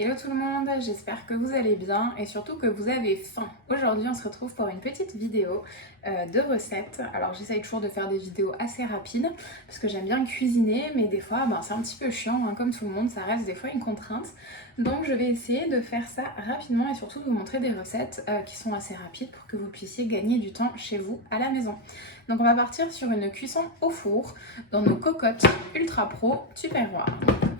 Hello tout le monde, j'espère que vous allez bien et surtout que vous avez faim. Aujourd'hui on se retrouve pour une petite vidéo de recettes. Alors j'essaye toujours de faire des vidéos assez rapides parce que j'aime bien cuisiner, mais des fois c'est un petit peu chiant, hein, comme tout le monde, ça reste des fois une contrainte. Donc je vais essayer de faire ça rapidement et surtout de vous montrer des recettes qui sont assez rapides pour que vous puissiez gagner du temps chez vous à la maison. Donc on va partir sur une cuisson au four dans nos cocottes Ultra Pro Tupperware.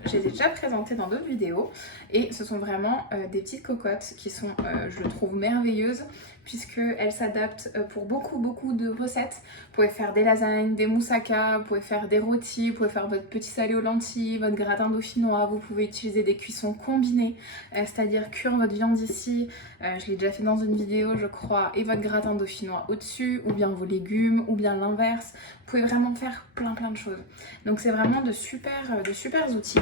Je les ai déjà présentées dans d'autres vidéos et ce sont vraiment des petites cocottes qui sont, je le trouve, merveilleuses puisqu'elles s'adaptent pour beaucoup de recettes. Vous pouvez faire des lasagnes, des moussaka, vous pouvez faire des rôtis, vous pouvez faire votre petit salé aux lentilles, votre gratin dauphinois, vous pouvez utiliser des cuissons combinées, c'est-à-dire cuire votre viande ici, je l'ai déjà fait dans une vidéo je crois, et votre gratin dauphinois au-dessus, ou bien vos légumes, ou bien l'inverse. Vous pouvez vraiment faire plein de choses. Donc c'est vraiment de super outils.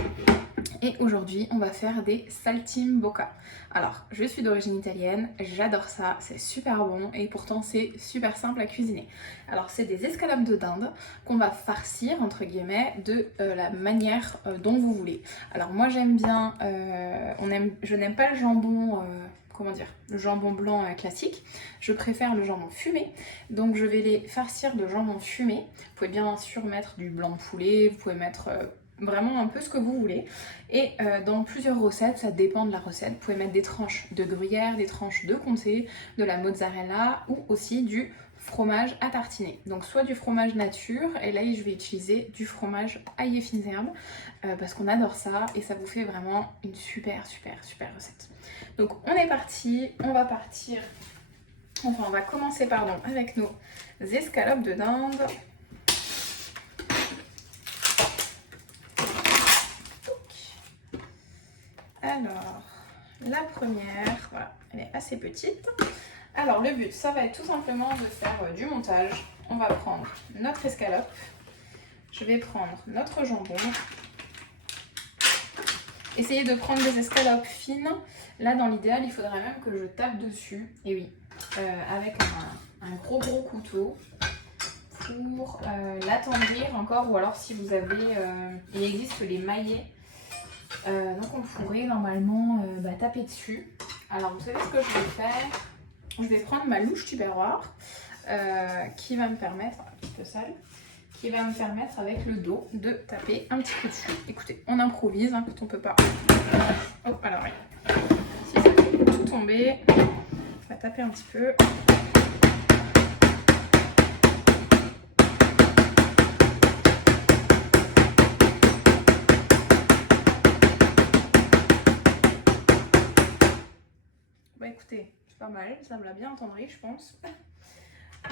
Et aujourd'hui, on va faire des saltimbocca. Alors, je suis d'origine italienne, j'adore ça, c'est super bon et pourtant c'est super simple à cuisiner. Alors, c'est des escalopes de dinde qu'on va farcir, entre guillemets, de la manière dont vous voulez. Alors, moi j'aime bien, je n'aime pas le jambon... le jambon blanc classique. Je préfère le jambon fumé. Donc je vais les farcir de jambon fumé. Vous pouvez bien sûr mettre du blanc de poulet, vous pouvez mettre vraiment un peu ce que vous voulez. Et dans plusieurs recettes, ça dépend de la recette. Vous pouvez mettre des tranches de gruyère, des tranches de comté, de la mozzarella ou aussi du fromage à tartiner. Donc soit du fromage nature, et là je vais utiliser du fromage ail et fines herbes parce qu'on adore ça et ça vous fait vraiment une super recette. Donc on est parti, on va commencer avec nos escalopes de dinde. Alors, la première, voilà, elle est assez petite. Alors le but, ça va être tout simplement de faire du montage. On va prendre notre escalope, je vais prendre notre jambon. Essayez de prendre des escalopes fines. Là, dans l'idéal, il faudrait même que je tape dessus. Et oui, avec un gros couteau pour l'attendrir encore. Ou alors, si vous avez... il existe les maillets. Donc, on pourrait normalement taper dessus. Alors, vous savez ce que je vais faire? Je vais prendre ma louche Tupperware qui va me permettre... Un petit peu sale. Qui va me permettre avec le dos de taper un petit peu dessus. Écoutez, on improvise hein, quand on peut pas. Oh, alors rien. Si ça fait tout tomber, on va taper un petit peu. Bah écoutez, c'est pas mal, ça me l'a bien attendri, je pense.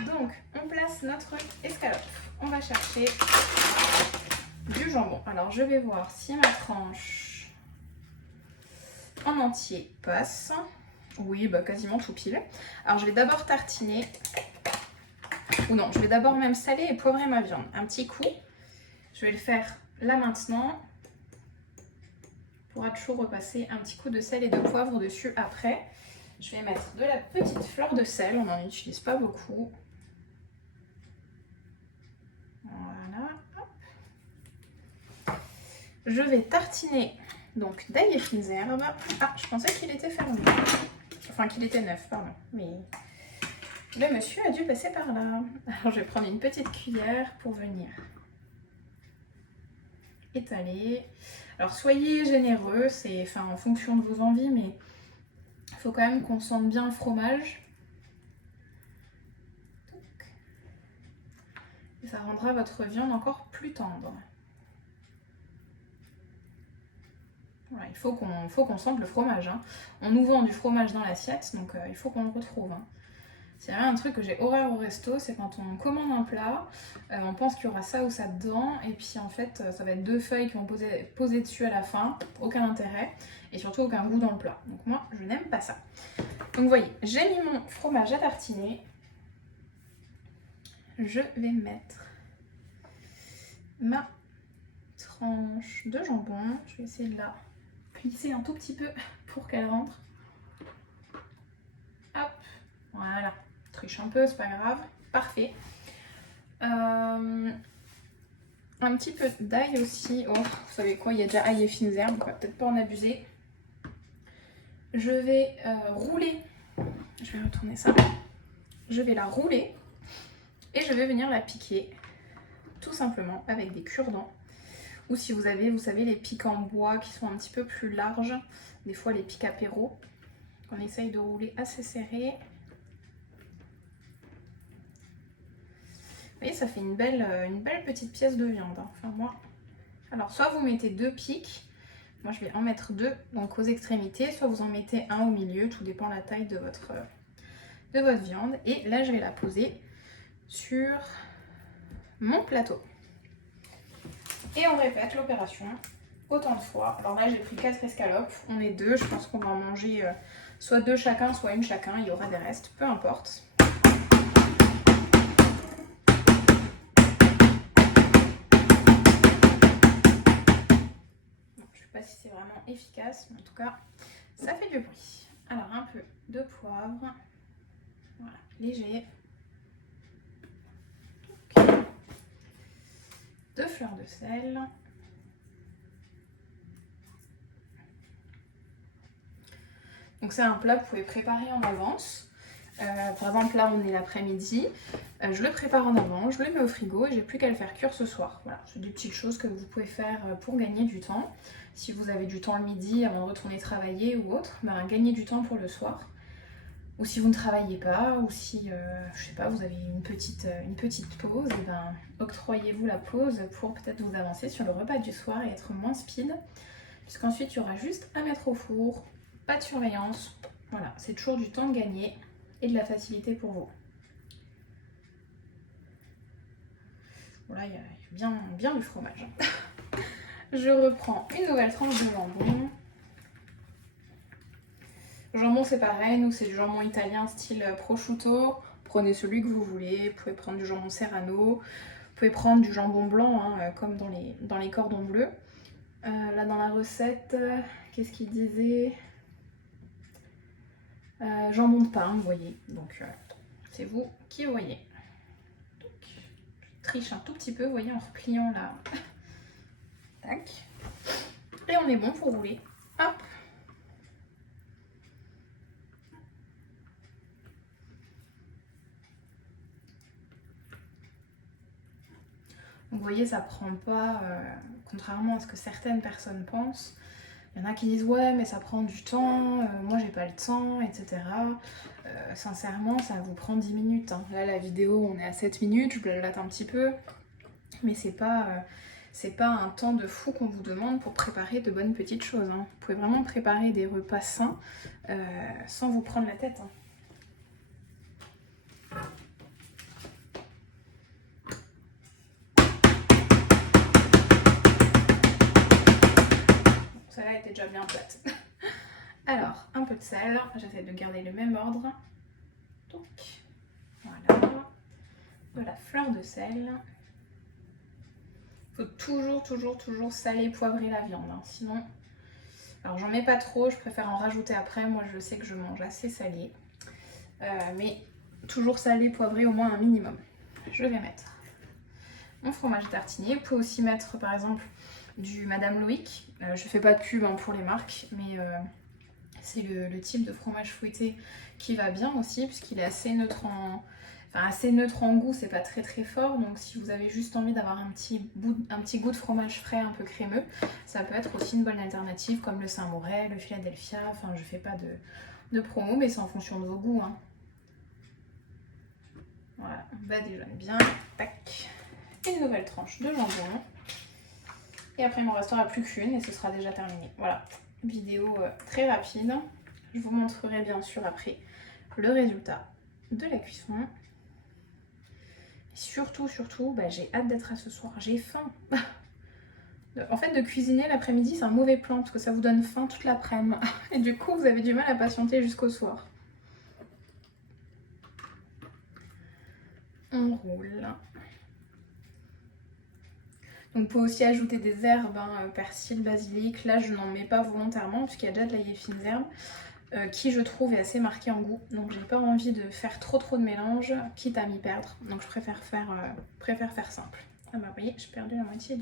Donc, on place notre escalope. On va chercher du jambon. Alors, je vais voir si ma tranche en entier passe. Oui, quasiment tout pile. Alors, je vais d'abord tartiner. Ou non, je vais d'abord même saler et poivrer ma viande. Un petit coup. Je vais le faire là maintenant. On pourra toujours repasser un petit coup de sel et de poivre dessus après. Je vais mettre de la petite fleur de sel. On n'en utilise pas beaucoup. Voilà. Hop. Je vais tartiner donc d'ail et fines herbes. Ah, je pensais qu'il était fermé. Enfin, qu'il était neuf, pardon. Mais le monsieur a dû passer par là. Alors, je vais prendre une petite cuillère pour venir étaler. Alors, soyez généreux, c'est en fonction de vos envies, mais il faut quand même qu'on sente bien le fromage. Et ça rendra votre viande encore plus tendre. Voilà, il faut qu'on sente le fromage. Hein. On nous vend du fromage dans l'assiette, donc il faut qu'on le retrouve. Hein. C'est vraiment un truc que j'ai horreur au resto, c'est quand on commande un plat, on pense qu'il y aura ça ou ça dedans, et puis en fait ça va être deux feuilles qui vont poser dessus à la fin, aucun intérêt, et surtout aucun goût dans le plat. Donc moi, je n'aime pas ça. Donc vous voyez, j'ai mis mon fromage à tartiner. Je vais mettre ma tranche de jambon. Je vais essayer de la plisser un tout petit peu pour qu'elle rentre. Hop, voilà. Triche un peu, c'est pas grave. Parfait. Un petit peu d'ail aussi. Oh, vous savez quoi, il y a déjà ail et fines herbes, on va peut-être pas en abuser. je vais rouler, je vais retourner ça, je vais la rouler et je vais venir la piquer tout simplement avec des cure-dents. Ou si vous avez, vous savez, les pics en bois qui sont un petit peu plus larges, des fois les pics apéro. On essaye de rouler assez serré. Vous voyez, ça fait une belle petite pièce de viande. Hein. Enfin, moi. Alors, soit vous mettez 2 pics, moi je vais en mettre 2, donc aux extrémités, soit vous en mettez un au milieu, tout dépend de la taille de votre viande. Et là, je vais la poser sur mon plateau. Et on répète l'opération autant de fois. Alors là, j'ai pris 4 escalopes, on est 2, je pense qu'on va en manger soit 2 chacun, soit une chacun, il y aura des restes, peu importe. Je sais pas si c'est vraiment efficace, mais en tout cas, ça fait du bruit. Alors un peu de poivre, voilà, léger. 2 fleurs de sel. Donc c'est un plat que vous pouvez préparer en avance. Par exemple là on est l'après-midi, je le prépare en avant, je le mets au frigo et j'ai plus qu'à le faire cuire ce soir. Voilà, c'est des petites choses que vous pouvez faire pour gagner du temps. Si vous avez du temps le midi avant de retourner travailler ou autre, ben, gagnez du temps pour le soir. Ou si vous ne travaillez pas, ou si, je sais pas, vous avez une petite pause, et ben, octroyez-vous la pause pour peut-être vous avancer sur le repas du soir et être moins speed. Puisqu'ensuite, il y aura juste à mettre au four, pas de surveillance. Voilà, c'est toujours du temps gagné et de la facilité pour vous. Voilà, il y a bien du fromage. Je reprends une nouvelle tranche de jambon. Le jambon c'est pareil, nous c'est du jambon italien style prosciutto. Prenez celui que vous voulez, vous pouvez prendre du jambon serrano, vous pouvez prendre du jambon blanc hein, comme dans les cordons bleus. Là dans la recette, qu'est-ce qu'il disait? Jambon de pain, vous voyez, donc c'est vous qui voyez. Donc, je triche un tout petit peu, vous voyez, en repliant là. Tac. Et on est bon pour rouler. Hop. Donc, vous voyez, ça prend pas, contrairement à ce que certaines personnes pensent. Il y en a qui disent ouais mais ça prend du temps, moi j'ai pas le temps, etc. Sincèrement ça vous prend 10 minutes. Hein. Là la vidéo on est à 7 minutes, je blablatte un petit peu. Mais c'est pas un temps de fou qu'on vous demande pour préparer de bonnes petites choses. Hein. Vous pouvez vraiment préparer des repas sains sans vous prendre la tête. Hein. Celle-là était déjà bien plate. Alors, un peu de sel, j'essaie de garder le même ordre. Donc, voilà. De la fleur de sel. Il faut toujours saler, poivrer la viande. Hein. Sinon, alors j'en mets pas trop, je préfère en rajouter après. Moi, je sais que je mange assez salé. Mais toujours salé, poivré au moins un minimum. Je vais mettre mon fromage tartinier. Vous pouvez aussi mettre, par exemple, du Madame Loïc. Je fais pas de pub hein, pour les marques, mais c'est le type de fromage fouetté qui va bien aussi, puisqu'il est assez neutre en goût, c'est pas très fort, donc si vous avez juste envie d'avoir un petit goût de fromage frais un peu crémeux, ça peut être aussi une bonne alternative comme le Saint-Morel, le Philadelphia, enfin je fais pas de promo mais c'est en fonction de vos goûts. Hein. Voilà, on badigeonne bien, tac, une nouvelle tranche de jambon, et après il m'en restera plus qu'une et ce sera déjà terminé. Voilà, vidéo très rapide, je vous montrerai bien sûr après le résultat de la cuisson. Surtout, bah, j'ai hâte d'être à ce soir, j'ai faim. En fait, de cuisiner l'après-midi, c'est un mauvais plan parce que ça vous donne faim toute l'après-midi. Et du coup, vous avez du mal à patienter jusqu'au soir. On roule. Donc, vous pouvez aussi ajouter des herbes, hein, persil, basilic. Là, je n'en mets pas volontairement puisqu'il y a déjà de l'ail fines herbes. Qui je trouve est assez marqué en goût, donc j'ai pas envie de faire trop de mélange, quitte à m'y perdre, donc je préfère faire simple. Ah bah vous voyez, j'ai perdu la moitié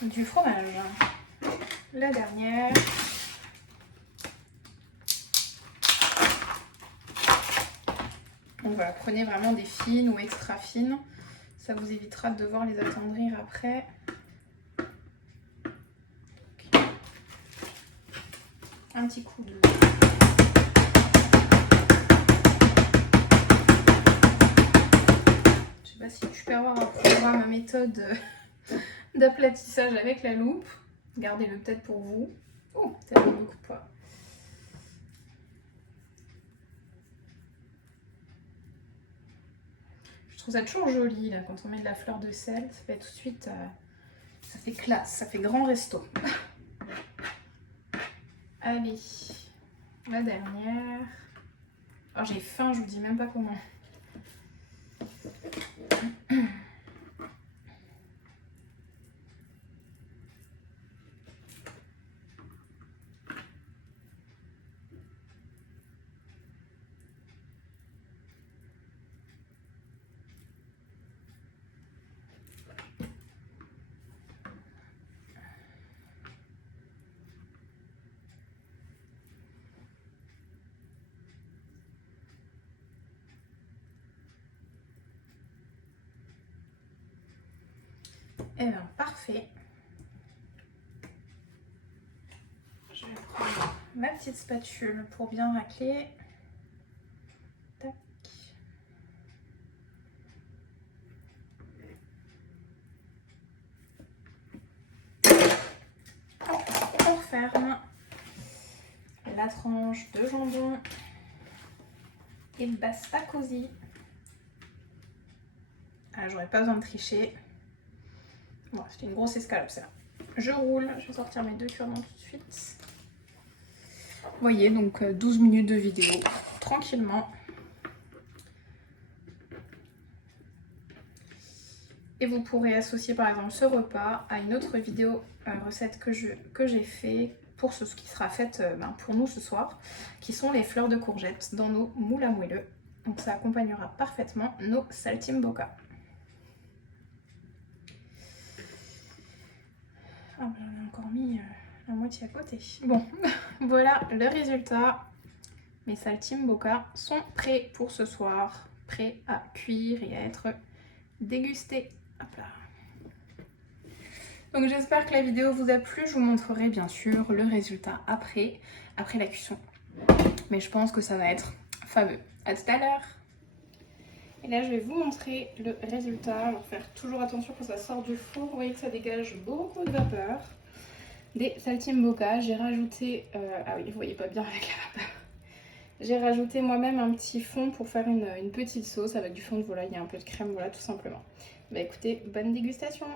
du fromage. La dernière, Donc voilà, prenez vraiment des fines ou extra fines. Ça vous évitera de devoir les attendrir après. Okay. Un petit coup de... Je sais pas si tu peux avoir un programme, ma méthode d'aplatissage avec la loupe. Gardez-le peut-être pour vous. Oh, t'as mis beaucoup de poids. Je trouve ça toujours joli là, quand on met de la fleur de sel. Ça fait tout de suite... ça fait classe, ça fait grand resto. Allez, la dernière. Oh, j'ai faim, je vous dis même pas comment. Eh bien, parfait. Je vais prendre ma petite spatule pour bien racler. Tac. On ferme la tranche de jambon et basta cosy. Ah, j'aurais pas besoin de tricher. Bon, c'est une grosse escalope, ça. Je roule, je vais sortir mes 2 cure-dents tout de suite. Vous voyez, donc 12 minutes de vidéo, tranquillement. Et vous pourrez associer par exemple ce repas à une autre vidéo recette que j'ai fait pour ce qui sera faite pour nous ce soir, qui sont les fleurs de courgettes dans nos moules à moelleux. Donc ça accompagnera parfaitement nos saltimbocca. Ah ben, j'en ai encore mis la moitié à côté. Bon, voilà le résultat. Mes saltimbocca sont prêts pour ce soir, prêts à cuire et à être dégustés. Hop là. Donc j'espère que la vidéo vous a plu. Je vous montrerai bien sûr le résultat après la cuisson. Mais je pense que ça va être fameux. À tout à l'heure. Et là je vais vous montrer le résultat. Alors faire toujours attention quand ça sort du four. Vous voyez que ça dégage beaucoup de vapeur. Des saltimbocca. J'ai rajouté... ah oui, vous voyez pas bien avec la vapeur. J'ai rajouté moi-même un petit fond pour faire une petite sauce avec du fond de volaille et un peu de crème, voilà tout simplement. Bah écoutez, bonne dégustation!